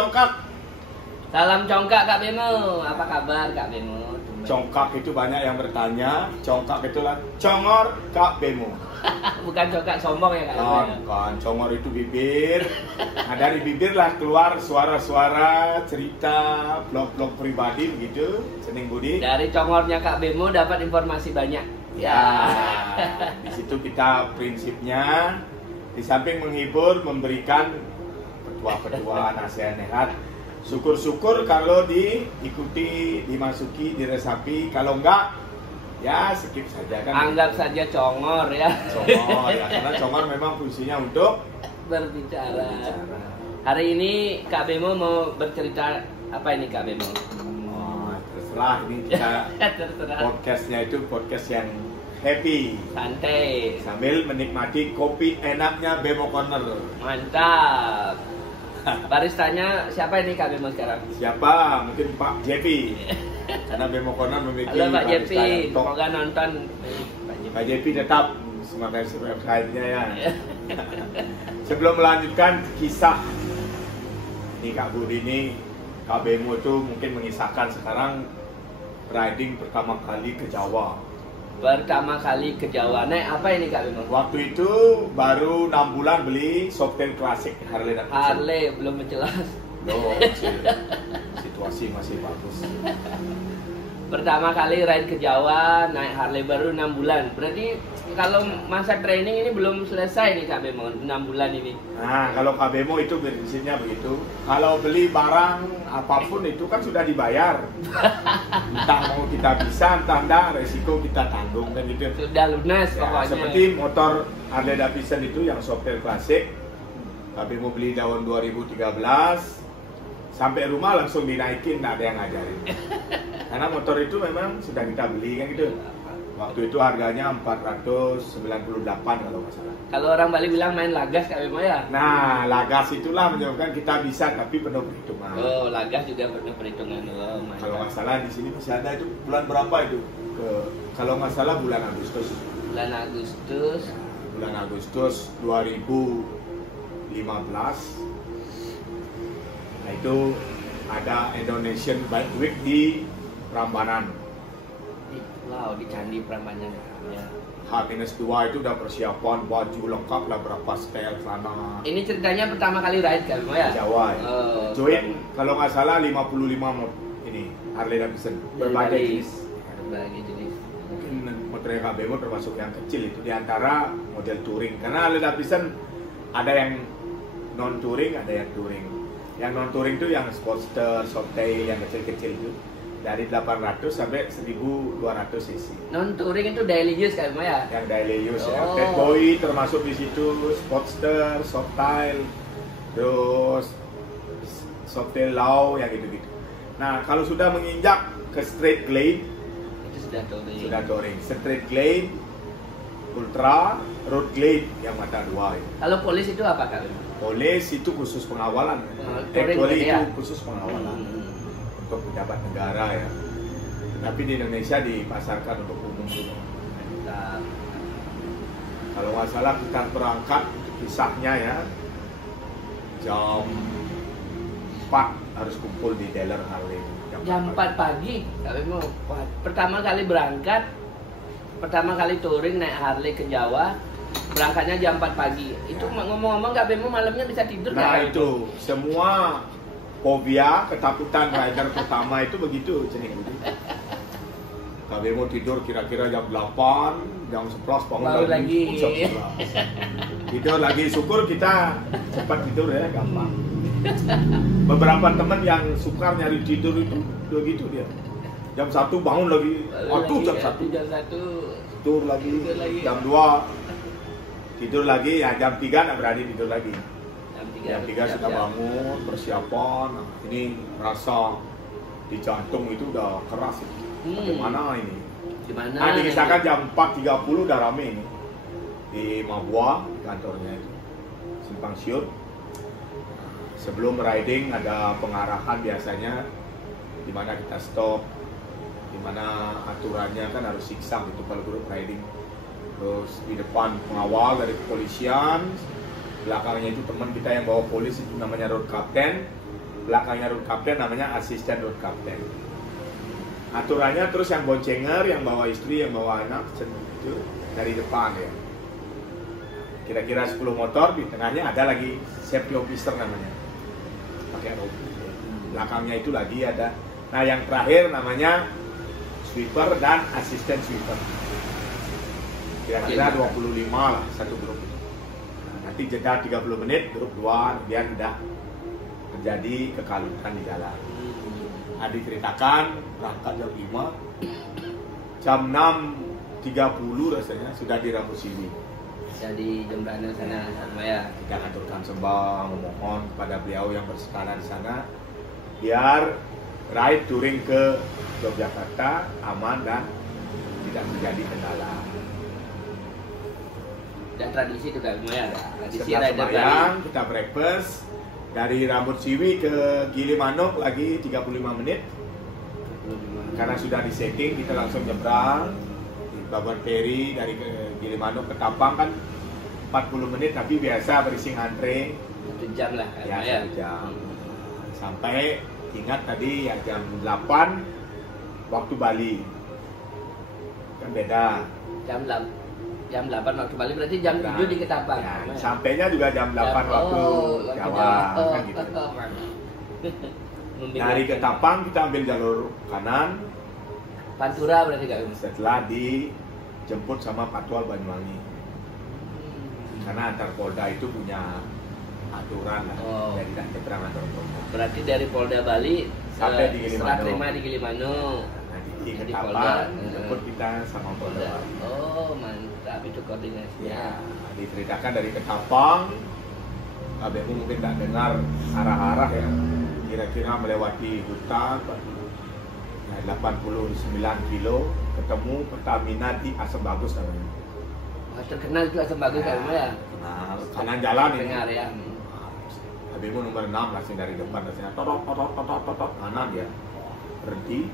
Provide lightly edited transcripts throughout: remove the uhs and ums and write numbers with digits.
Congkak. Salam congkak Kak Bemo. Apa kabar Kak Bemo? Congkak itu banyak yang bertanya. Congkak itulah congor Kak Bemo. Bukan congkak sombong ya Kak Bemo? Bukan, congor itu bibir. Nah, dari bibir lah keluar suara-suara, cerita, blog-blog pribadi begitu, Sening Budi. Dari congornya Kak Bemo dapat informasi banyak. Ya, di situ kita prinsipnya di samping menghibur, memberikan petua-petua, nasihat-nasihat. Syukur-syukur kalau diikuti, dimasuki, diresapi. Kalau enggak, ya skip saja kan. Anggap saja congor ya. Congor ya, karena congor memang fungsinya untuk berbicara. Hari ini Kak Bemo mau bercerita apa ini Kak Bemo? Oh, terserah ini kita Terserah. podcastnya itu podcast yang happy, Santai. sambil menikmati kopi enaknya Bemo Corner. Mantap. Baristanya siapa ini Kak Bemo sekarang? Siapa? Mungkin Pak Jepi. Karena Bemo Corner memiliki Halo Pak barista Jepi, yang top. semoga nonton. Pak Jepi tetap semangat website-nya ya. Sebelum melanjutkan kisah ini Kak Budi ini, Kak Bemo itu mungkin mengisahkan sekarang riding pertama kali ke Jawa. Pertama kali ke Jawa, naik apa ini Kak Bemo? Waktu itu baru 6 bulan beli Softail klasik Harley Davidson. Harley belum jelas. Loh, situasi masih bagus. Pertama kali ride ke Jawa, naik Harley baru 6 bulan. Berarti kalau masa training ini belum selesai nih Kak Bemo, 6 bulan ini. Nah, kalau Kak Bemo itu prinsipnya begitu. Kalau beli barang apapun itu kan sudah dibayar. Entah mau kita bisa, entah enggak, resiko kita tanggung kan gitu. Sudah lunas Ya, pokoknya. seperti motor Harley Davidson itu yang Softail klasik. Kak Bemo beli tahun 2013. Sampai rumah langsung dinaikin, nggak ada yang ngajarin. Karena motor itu memang sudah kita beli kan gitu. Waktu itu harganya 498 kalau nggak salah. Kalau orang Bali bilang main lagas Kak Bemo ya? Nah, lagas itulah menyebabkan kita bisa tapi penuh perhitungan. Oh, lagas juga penuh perhitungan. Oh, Kalau nggak salah di sini masih ada itu bulan berapa itu? Kalau nggak salah bulan Agustus. Bulan Agustus. Bulan Agustus 2015. Nah, itu ada Indonesian Bike Week di Prambanan. Wow, di Candi Prambanan. Ya. H-2 itu udah persiapan baju lengkap lah, berapa setel celana. Ini ceritanya pertama kali ride Kak Bemo ya? Jawa ya. Oh, Join kalau nggak salah 55 ini Harley Davidson berbagai jenis. Berbagai jenis. Mungkin motornya Kak Bemo termasuk yang kecil itu di antara model touring. Karena Harley Davidson ada yang non touring, ada yang touring. Yang non touring itu yang Sportster, Softail yang kecil-kecil itu dari 800 sampai 1200 cc. Non touring itu daily use Kak Bemo ya? Yang daily use ya. Oh. Bad Boy termasuk di situ, Sportster, Softail, terus Softail Low yang gitu-gitu. Nah, kalau sudah menginjak ke straight glade, Itu sudah touring. sudah touring. Straight glade, ultra, road glade yang mata dua itu. Kalau polis itu apa Kak Bemo? Polis itu khusus pengawalan. Touring Actually ya? itu khusus pengawalan untuk pejabat negara ya. Tapi di Indonesia dipasarkan untuk umum juga. Mantap. Kalau nggak salah kita berangkat kisahnya ya jam 4 harus kumpul di dealer Harley. Jam 4 pagi Kak Bemo. Wah, pertama kali berangkat, pertama kali touring naik Harley ke Jawa, berangkatnya jam 4 pagi. Itu ngomong-ngomong Kak Bemo malamnya bisa tidur Nah nggak? itu semua fobia, ketakutan rider pertama itu begitu Cening Budi. Kak Bemo tidur kira-kira jam 8, jam 11 bangun Baru lagi. Jam 11. Tidur lagi, syukur kita cepat tidur ya, gampang. Beberapa teman yang suka nyari tidur itu begitu dia. Jam 1 bangun lagi, waktu jam 1 Jam 1 tidur lagi, Tidur lagi. jam 2 tidur lagi, ya jam 3 nggak berani tidur lagi. Jam 3 sudah bangun, persiapan. Ini rasa di jantung itu udah keras. Bagaimana ini? Gimana? Nah, dikisahkan jam 4.30 udah rame ini di Mabua, kantornya itu Simpang Siur. Sebelum riding ada pengarahan biasanya, di mana kita stop, di mana aturannya kan harus siksam itu kalau grup riding. Terus di depan pengawal dari kepolisian, belakangnya itu teman kita yang bawa polis itu namanya road captain, belakangnya road captain namanya asisten road captain. Aturannya terus yang boncenger, yang bawa istri, yang bawa anak itu dari depan ya. Kira-kira 10 motor, di tengahnya ada lagi safety officer namanya, pakai rompi. Belakangnya itu lagi ada. Nah yang terakhir namanya sweeper dan asisten sweeper. Kira-kira 25 lah satu grup. Nanti jeda 30 menit, grup 2 biar tidak terjadi kekalutan di jalan. Nah, diceritakan berangkat jam 5, jam 6.30 rasanya sudah di Rambut Siwi. Jadi Jembrana sana sama ya. Kita aturkan sembah, memohon kepada beliau yang bersekala di sana biar ride touring ke Yogyakarta aman dan tidak terjadi kendala. Dan tradisi itu kan ya. Tradisi Setelah rider sembahyang, kita breakfast dari Rambut Siwi ke Gilimanuk lagi 35 menit. Karena sudah di setting, kita langsung nyebrang di Pelabuhan Feri dari Gilimanuk ke Tapang kan 40 menit, tapi biasa berising antre 1 jam lah kan ya, ya. 1 jam. Sampai ingat tadi ya jam 8 waktu Bali. Kan beda. Jam 8 waktu Bali berarti jam 7 di Ketapang. Ya, sampainya juga jam 8 waktu Jawa kan gitu. Dari Ketapang kita ambil jalur kanan. Pantura berarti Kak. Setelah dijemput sama Patwal Banyuwangi. Karena antar Polda itu punya aturan lah. Jadi tidak nyebrang antar Polda. Berarti dari Polda Bali sampai di serah Gilimanuk. terima di Gilimanuk. Di Di Ketapang Polda. dijemput kita sama Polda Bali. Oh mantap itu koordinasinya. Ya, diceritakan dari Ketapang. KBU mungkin tidak dengar arah-arah ya. Kira-kira melewati hutan. Nah, 89 kilo ketemu Pertamina di Asam Bagus namanya. Wah, terkenal itu Asam Bagus kan ya. Nah, kanan jalan ini. Dengar ya. HBMU nomor 6 langsung dari depan rasanya totot kanan ya. Berhenti.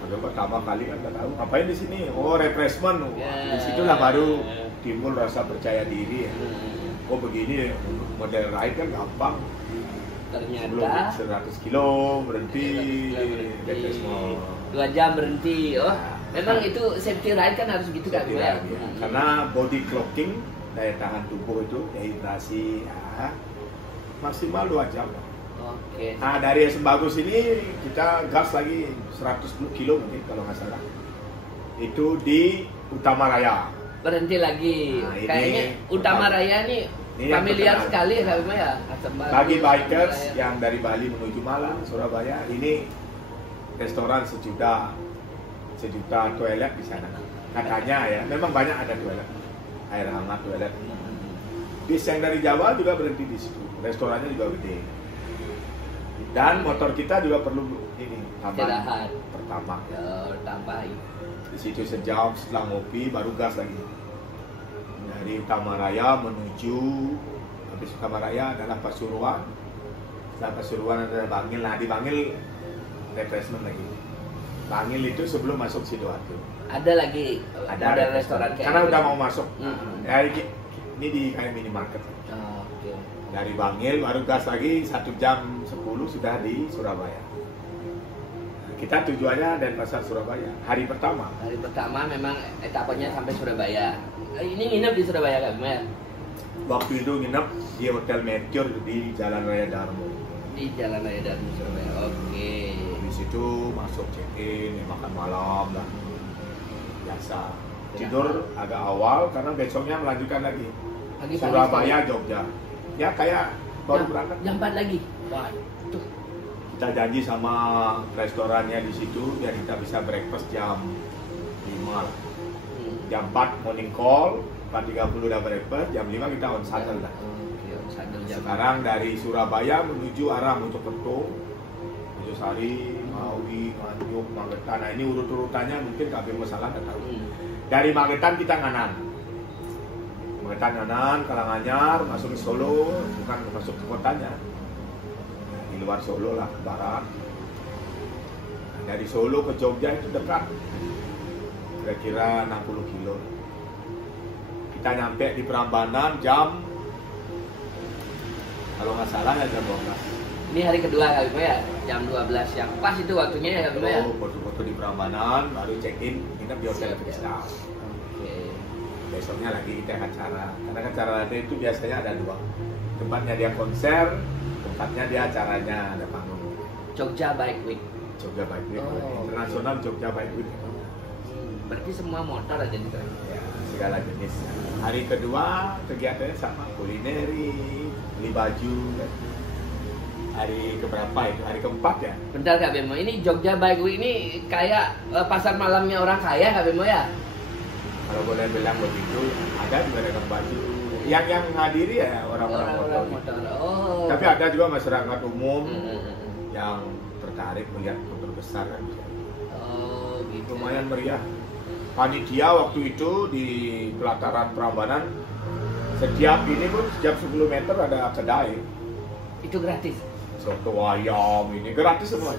Ada pertama kali kan nggak tahu ngapain di sini. Oh, refreshment. Ya. Disitulah baru timbul rasa percaya diri ya. Oh begini model ride kan gampang. Belum Ternyata 100 kilo berhenti. berhenti 2 jam berhenti. Oh, memang itu safety ride kan harus gitu kan ya. Karena body clocking, daya tahan tubuh itu, dehidrasi, ya, maksimal 2 jam. Oke. Nah dari Asam Bagus ini kita gas lagi 110 kilo mungkin kalau nggak salah. Itu di Utama Raya. Berhenti lagi. Nah, ini kayaknya Utama Raya nih familiar sekali ya ya. Asam Bagus. Bagi bikers yang dari Bali menuju Malang, Surabaya, ini restoran sejuta toilet di sana. Katanya ya, memang banyak ada toilet, air hangat toilet. Bis yang dari Jawa juga berhenti di situ. Restorannya juga gede. Dan motor kita juga perlu ini tambahan pertama. Tambahin. Di situ sejam setelah ngopi baru gas lagi. Dari Utama Raya menuju habis Utama Raya adalah Pasuruan. Setelah Pasuruan ada Bangil. Nah di Bangil refreshment lagi. Bangil itu sebelum masuk Sidoarjo. Ada lagi ada restoran kayak karena gitu. udah mau masuk. Ini di kayak minimarket. Oke. Dari Bangil baru gas lagi 1 jam 10 sudah di Surabaya. Kita tujuannya Denpasar Surabaya. Hari pertama. Hari pertama memang etapanya sampai Surabaya. Ini nginep di Surabaya kan, Mer? Waktu itu nginep di Hotel Mercure di Jalan Raya Darmo. Di Jalan Raya Darmo Surabaya. Oke. Di situ masuk check-in, makan malam dan biasa. Tidur agak awal karena besoknya melanjutkan lagi. Surabaya, Jogja. Ya kayak baru berangkat. Jam 4 lagi. Waduh. Kita janji sama restorannya di situ biar kita bisa breakfast jam 5. Jam 4 morning call, 4.30 udah breakfast, jam 5 kita on shuttle lah. Sekarang dari Surabaya menuju arah Mojokerto, Mojosari, Ngawi, Nganjuk, Magetan. Nah ini urut-urutannya mungkin kami masalah nggak tahu. Dari Magetan kita nganan. Magetan nganan, Karanganyar, masuk ke Solo, bukan masuk ke kotanya. Di luar Solo lah, ke barat. Dari Solo ke Jogja itu dekat. Kira-kira 60 kilo. Kita nyampe di Prambanan jam, kalau nggak salah ya jam 12. Ini hari kedua Kak Bimo ya, jam 12 yang pas itu waktunya ya Kak Bimo ya. Foto-foto di Prambanan, baru check-in, nginep di hotel Kristal. Oke. Besoknya lagi kita acara. Karena acara nanti itu biasanya ada dua. Tempatnya dia konser, tempatnya dia acaranya ada panggung. Jogja Bike Week. Jogja Bike Week, Oh. internasional Jogja Bike Week. Berarti semua motor aja di sana. Ya, segala jenis. Hari kedua kegiatannya sama, kulineri, beli baju. Kan. Hari keberapa itu? Hari keempat ya? Bentar Kak Bimo, ini Jogja Bike Week ini kayak pasar malamnya orang kaya Kak Bimo ya? Kalau boleh bilang begitu, ada juga dagang baju. Yang menghadiri ya orang-orang motor. Oh. Tapi ada juga masyarakat umum Hmm. yang tertarik melihat motor besar kan. Oh, gitu. Lumayan meriah. Panitia waktu itu di pelataran Prambanan, setiap 10 meter ada kedai. Itu gratis. Soto ayam ini gratis semua.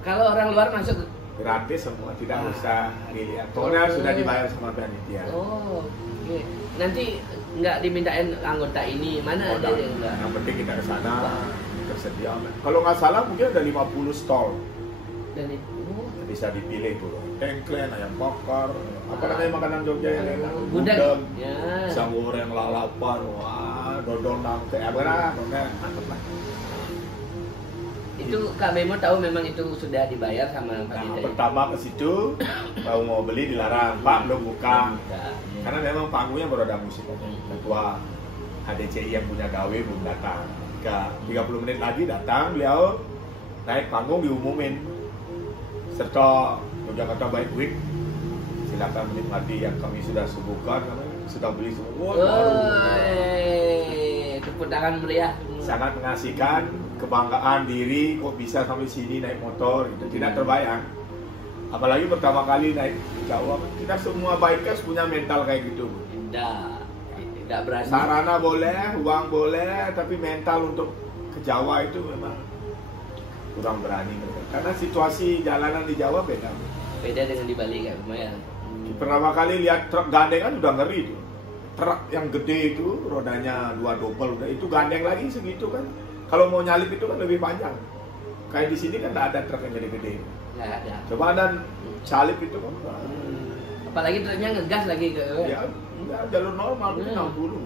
Kalau orang luar masuk. Gratis semua, tidak usah dilihat. Pokoknya sudah dibayar sama panitia. Oh, oke. Nanti nggak dimintain anggota ini, mana ada yang enggak? Yang penting kita ke sana tersedia. Kalau nggak salah mungkin ada 50 stall. Dan itu Bisa dipilih tuh. Tengkleng, ayam bakar, apa namanya makanan Jogja yang enak? gudeg. Ya. Pisang goreng lalapan, wah, dodol nangke, apa lah, mantep lah. Itu Kak Bimo tahu memang itu sudah dibayar sama Nah, panitia. pertama ke situ, kalau mau beli dilarang, Pak belum buka. Enggak. Karena memang panggungnya baru ada musik aja. Ketua HDCI yang punya gawe belum datang. 30 menit lagi datang, beliau naik panggung diumumin. Serta Yogyakarta Bike Week, silakan menikmati yang kami sudah suguhkan, sudah beli semua. Tepuk tangan meriah. Sangat mengasihkan, kebanggaan diri kok bisa sampai sini naik motor gitu, tidak terbayang. Apalagi pertama kali naik ke Jawa, kita semua bikers punya mental kayak gitu. Tidak berani. Sarana boleh, uang boleh, tapi mental untuk ke Jawa itu memang kurang berani mereka. Karena situasi jalanan di Jawa beda. Beda dengan di Bali Kak Bimo ya. Pertama kali lihat truk gandengan udah ngeri tuh. Truk yang gede itu rodanya 2 double udah itu gandeng lagi segitu kan. Kalau mau nyalip itu kan lebih panjang. Kayak di sini kan nggak ada truk yang gede-gede. Nggak ada. Coba ada salip itu kan. Apalagi truknya ngegas lagi ke. Ya, enggak, jalur normal mungkin 60.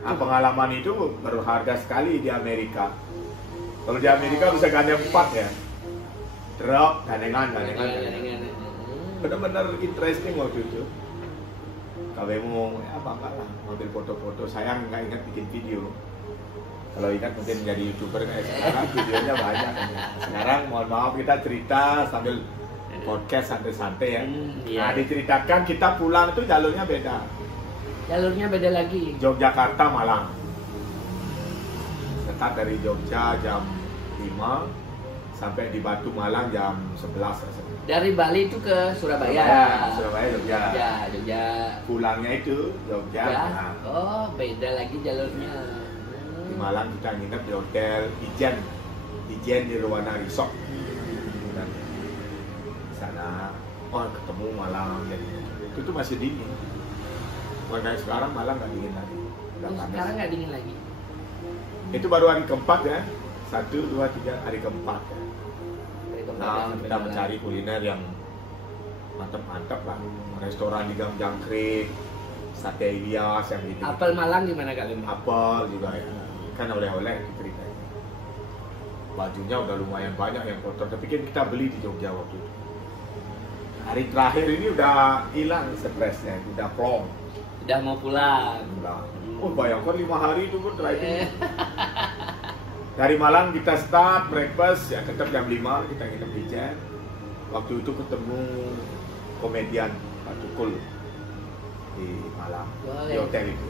Nah, pengalaman itu berharga sekali di Amerika. Kalau di Amerika bisa gandeng 4 ya. Truk, gandengan. Benar-benar interesting waktu itu. Kalau mau apa enggak lah, ambil foto-foto. Sayang nggak ingat bikin video. Kalau ingat mungkin jadi YouTuber kayak sekarang, videonya banyak. Sekarang mohon maaf kita cerita sambil podcast santai-santai ya. Iya. Nah, diceritakan kita pulang itu jalurnya beda. Jalurnya beda lagi. Yogyakarta Malang. Start dari Jogja jam 5 sampai di Batu Malang jam 11. Dari Bali itu ke Surabaya. Surabaya, Jogja. Jogja. Pulangnya itu Jogja. Nah, Oh, beda lagi jalurnya. di Malang kita nginep di hotel Ijen di Rowana Resort. Dan di sana, ketemu Malang. Itu tuh masih dingin. Bukan kayak sekarang Malang nggak dingin lagi. Udah panas. Sekarang nggak dingin lagi. Itu baru hari keempat ya. 1, 2, 3 hari keempat ya. Nah, kita mencari kuliner yang mantap-mantap lah. Restoran di Gang Jangkrik, sate Ilyas yang gitu. Apel Malang gimana Kak Bimo? Apel juga ya. Kan oleh-oleh ceritanya. Bajunya udah lumayan banyak yang kotor, tapi kan kita beli di Jogja waktu itu. Hari terakhir ini udah hilang stresnya, udah plong. Udah mau pulang. Udah. Bayangkan 5 hari itu pun driving. Dari Malang kita start breakfast ya tetap jam 5 kita nginep di Jen. Waktu itu ketemu komedian Pak Tukul di Malang. Di hotel itu.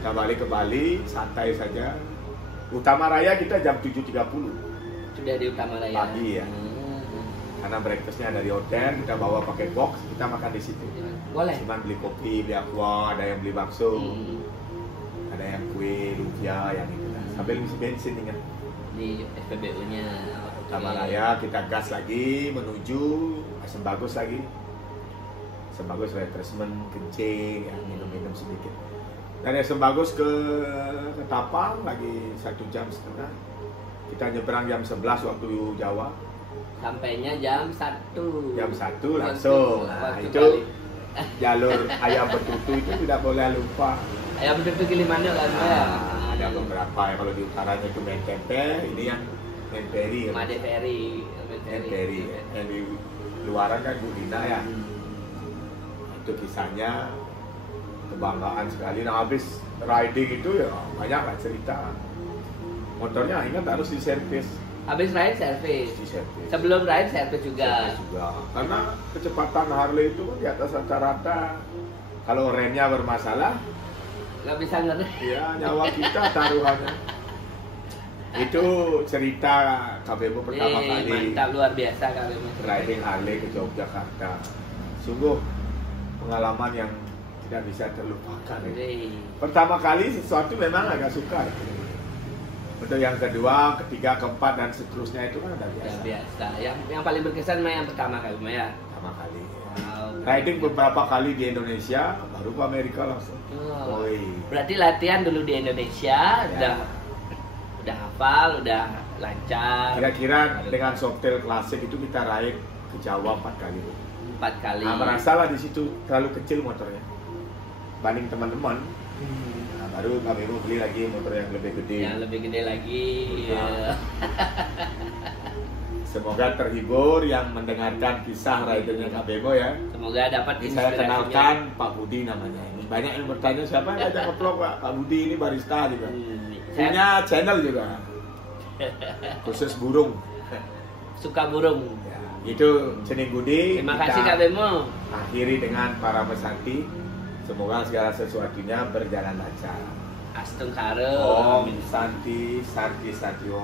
Kita balik ke Bali santai saja. Utama Raya kita jam 7.30 Sudah di Utama Raya. pagi ya. Karena breakfastnya dari hotel kita bawa pakai box kita makan di situ. Boleh. Cuman beli kopi, beli aqua, ada yang beli bakso, ada yang kue, lumpia, yang itu. Sambil ngisi bensin ingat. Di SPBU-nya. Utama Raya kita gas lagi menuju Asam Bagus lagi. Asam Bagus refreshment kencing, ya, minum-minum sedikit. Dari Sembagus ke Ketapang lagi 1,5 jam. Kita nyebrang jam 11 waktu Jawa. Sampainya jam 1. Jam 1 langsung. Nah, itu jalur ayam betutu itu tidak boleh lupa. Ayam betutu Gilimanuk kan ya. Ada beberapa ya, kalau di utaranya itu Mentempe, ini yang Menteri. Made Ferry. Menteri. Yang di luaran kan Budina ya. Itu kisahnya kebanggaan sekali. Nah habis riding itu ya banyak lah cerita. Motornya ingat harus diservis. Habis ride servis. Diservis. Sebelum ride servis juga. Servis juga. Karena kecepatan Harley itu kan di atas rata-rata. Kalau remnya bermasalah, Nggak bisa ngerti. ya nyawa kita taruhannya. Itu cerita KBMU pertama kali. Mantap, luar biasa KBMU. Riding Harley ke Yogyakarta. Sungguh pengalaman yang tidak bisa terlupakan. Pertama kali sesuatu memang agak sukar. Untuk yang kedua, ketiga, keempat dan seterusnya itu kan udah biasa. Biasa. Yang paling berkesan mah yang pertama kali ya. Pertama kali. Wow. Riding beberapa kali di Indonesia, baru ke Amerika langsung. Oh. Oi. Berarti latihan dulu di Indonesia, Ya. udah hafal, udah lancar. Kira-kira dengan softail klasik itu kita ride ke Jawa 4 kali. 4 kali. Nah, merasalah di situ terlalu kecil motornya. Banding teman-teman. Nah, baru kami beli lagi motor yang lebih gede. Yang lebih gede lagi. Nah. Semoga terhibur yang mendengarkan kisah ridernya KBMU ya. Semoga dapat Ini saya inspirasinya. kenalkan Pak Budi namanya. Ini banyak yang bertanya siapa yang ajak nge-vlog Pak? Pak Budi ini barista juga. Punya channel juga. Khusus burung. Suka burung. Ya, itu Cening Budi. Terima Kita kasih KBMU. akhiri dengan para pesanti. Semoga segala sesuatunya berjalan lancar. Astung Karo. Om Santi Santi Satyo.